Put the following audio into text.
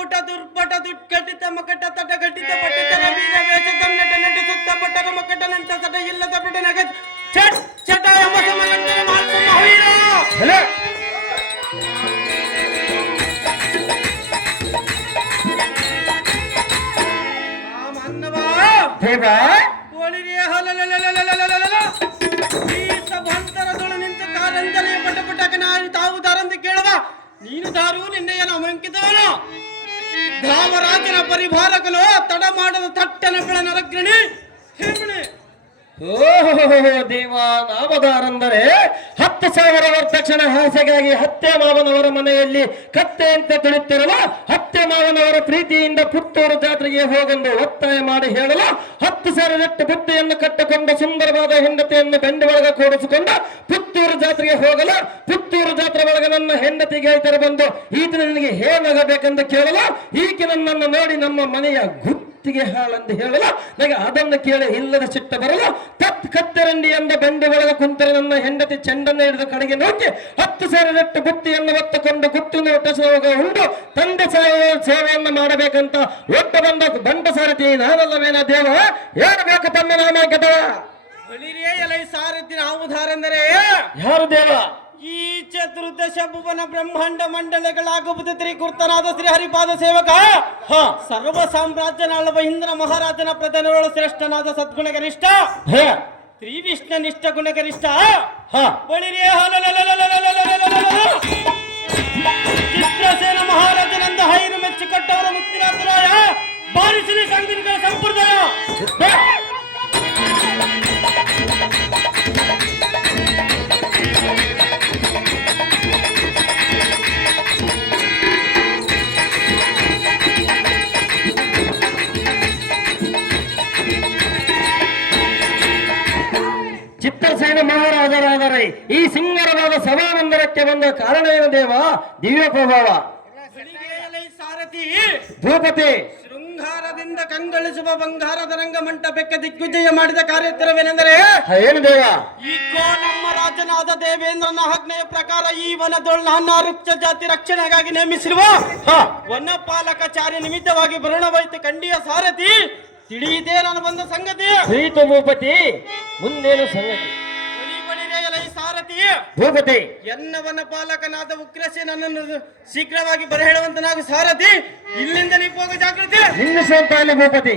ಪುಟ ದುರ್ಪಟ ದುಡ್ಕಟಿತ ಮಕಟ ತಟ ಘಟಿತ ಪಟ್ಟಿತರ ವೀರ ವೇಷ ನಟ ನಟಿಸುತ್ತ ಪಟ್ಟರ ಮಕಟ ನಂತ ಸಟ ಇಲ್ಲದ ಪಟ ನಗ ಚಟ್ ಚಟ ಎಂಬ ಸಮಗಂಟನೆ ಮಾಲ್ಸಮ ಹೊಯ್ರ ಮಾನವಾ ದೇವ ಕೋಳಿರಿಯ ಹಲಲಲಲಲಲಲಲ ಈ ಸಭಾಂತರದೊಳ ನಿಂತ ಕಾರಂಜನೆಯ ಪಟ ಪಟಕನಾರಿ ತಾವು ದಾರಂತ ಕೇಳುವ ನೀನು ದಾರು ನಿನ್ನೆಯ ನಾಮಂಕಿತವನು ಧಾಮರಾಜನ ಪರಿಭಾರಕನು ತಡ ಮಾಡದ ತಟ್ಟನ ಬೆಳನರಗ್ರಣಿ ಹೇಮಣೆ ಓಹೋ ದೇವ ನಾಮದಾರಂದರೆ 10,000 ವರ್ತಕ್ಷಣ ಹಾಸೆಗಾಗಿ ಹತ್ತೆ ಮಾವನವರ ಮನೆಯಲ್ಲಿ ಕತ್ತೆಯಂತೆ ತುಳಿತಿರಲು ಹತ್ತೆ ಮಾವನವರ ಪ್ರೀತಿಯಿಂದ ಪುತ್ತೂರು ಜಾತ್ರೆಗೆ ಹೋಗೆಂದು ಒತ್ತಾಯ ಮಾಡಿ ಹೇಳಲು 10,000 ಬುದ್ಧಿಯನ್ನು ಕಟ್ಟಿಕೊಂಡು ಸುಂದರವಾದ ಹೆಂಡತಿಯನ್ನು ಬೆಂಡಿ ಒಳಗೆ ಕೂಡಿಸಿಕೊಂಡು ಪುತ್ತೂರು ಜಾತ್ರೆಗೆ ಹೋಗಲು ಪುತ್ತೂರು ಜಾತ್ರೆ ಒಳಗೆ ನನ್ನ ಹೆಂಡತಿಗೆ ಇತರ ಬಂದು ಈತ ನನಗೆ ಏನಾಗಬೇಕೆಂದು ಕೇಳಲು ಈಕೆ ನನ್ನನ್ನು ನೋಡಿ ನಮ್ಮ ಮನೆಯ ಗುತ್ತಿಗೆ ಹಾಳೆಂದು ಹೇಳಲು ನನಗೆ ಅದನ್ನು ಕೇಳಿ ಇಲ್ಲದ ಸಿಟ್ಟ ಬರಲು ಕತ್ತರಂಡಿ ಎಂದ ಬೆಂಡಿ ಒಳಗೆ ಕುಂತರೆ ನನ್ನ ಹೆಂಡತಿ ಚೆಂಡನ್ನು ಹಿಡಿದ ಕಡೆಗೆ ನೋಕಿ 10,000 ಬುತ್ತಿಯನ್ನು ಹೊತ್ತುಕೊಂಡು ಗುತ್ತಿನ ಉಂಡು ತಂದೆ ಸೇವೆಯನ್ನು ಮಾಡಬೇಕಂತ ಒಟ್ಟು ಬಂದ ಬಂಡ ಸಾರಥಿ ನಾನಲ್ಲವೇನ ದೇವ ಏನು ಬೇಕು ತನ್ನ ನಾಮಾಂಕದ ಸಾರಥಿ ನಾವುಧಾರೆಂದರೆ ಯಾರು ದೇವ ಈ ಚತುರ್ದಶ ಭುವನ ಬ್ರಹ್ಮಾಂಡ ಮಂಡಲಗಳಾಗುವುದು ತ್ರಿಕೂರ್ತನಾದ ಶ್ರೀ ಹರಿಪಾದ ಸೇವಕ ಸರ್ವ ಸಾಮ್ರಾಜ್ಯನಾಳುವ ಇಂದ್ರ ಮಹಾರಾಜನ ಪ್ರಧಾನಗಳು ಶ್ರೇಷ್ಠನಾದ ಸದ್ಗುಣ ಗರಿಷ್ಠ ತ್ರಿವಿಷ್ಣ ನಿಷ್ಠ ಗುಣಗರಿಷ್ಠ ಬಳಿರೇ ಚಿತ್ರಸೇನ ಮಹಾರಾಜನಂದ ಹೈರು ಮೆಚ್ಚಿ ಕಟ್ಟವರ ಮುಕ್ತಿನಾಥರಾಯ ಬಾರಿಸಲಿ ಸಂಗೀತ ಸಂಪ್ರದಾಯ ಚಿತ್ರಸೇನ ಮಹಾರಾಜರಾದರೆ ಈ ಸಿಂಗರವಾದ ಸಭಾಮಂದಿರಕ್ಕೆ ಬಂದ ಕಾರಣ ಏನು ದೇವ ದಿವ್ಯ ಪ್ರಭಾವ ಸಾರಥಿ ಭೂಪತಿ ಶೃಂಗಾರದಿಂದ ಕಂಗಳಿಸುವ ಬಂಗಾರದ ರಂಗಮಂಟಪಕ್ಕೆ ದಿಗ್ವಿಜಯ ಮಾಡಿದ ಕಾರ್ಯತ್ರವೇನೆಂದರೆ ಏನು ದೇವ ಈಗೋ ನಮ್ಮ ರಾಜನಾದ ದೇವೇಂದ್ರನ ಆಜ್ಞೆಯ ಪ್ರಕಾರ ಈ ವನದೊಳ ವೃಕ್ಷ ಜಾತಿ ರಕ್ಷಣೆಗಾಗಿ ನೇಮಿಸಿರುವ ವನಪಾಲಕಚಾರ್ಯ ನಿಮಿತ್ತವಾಗಿ ಬರುಣವೈತೆ ಕಂಡಿಯ ಸಾರಥಿ ತಿಳಿಯಿತೇ ನಾನು ಬಂದ ಸಂಗತಿ ಪ್ರೀತು ಭೂಪತಿ ಮುಂದೇನು ಸಂಗತಿ ಸಾರಥಿ ಭೂಪತಿ ಎನ್ನ ವನಪಾಲಕನಾದ ಉಗ್ರಸೇನನ್ನು ಶೀಘ್ರವಾಗಿ ಬರಹೇಳುವಂತನಾಗ ಸಾರಥಿ ಇಲ್ಲಿಂದ ನೀವು ಹೋಗ ಜಾಗೃತಿ ನಿಲ್ಲಿಸುವಂತ ಭೂಪತಿ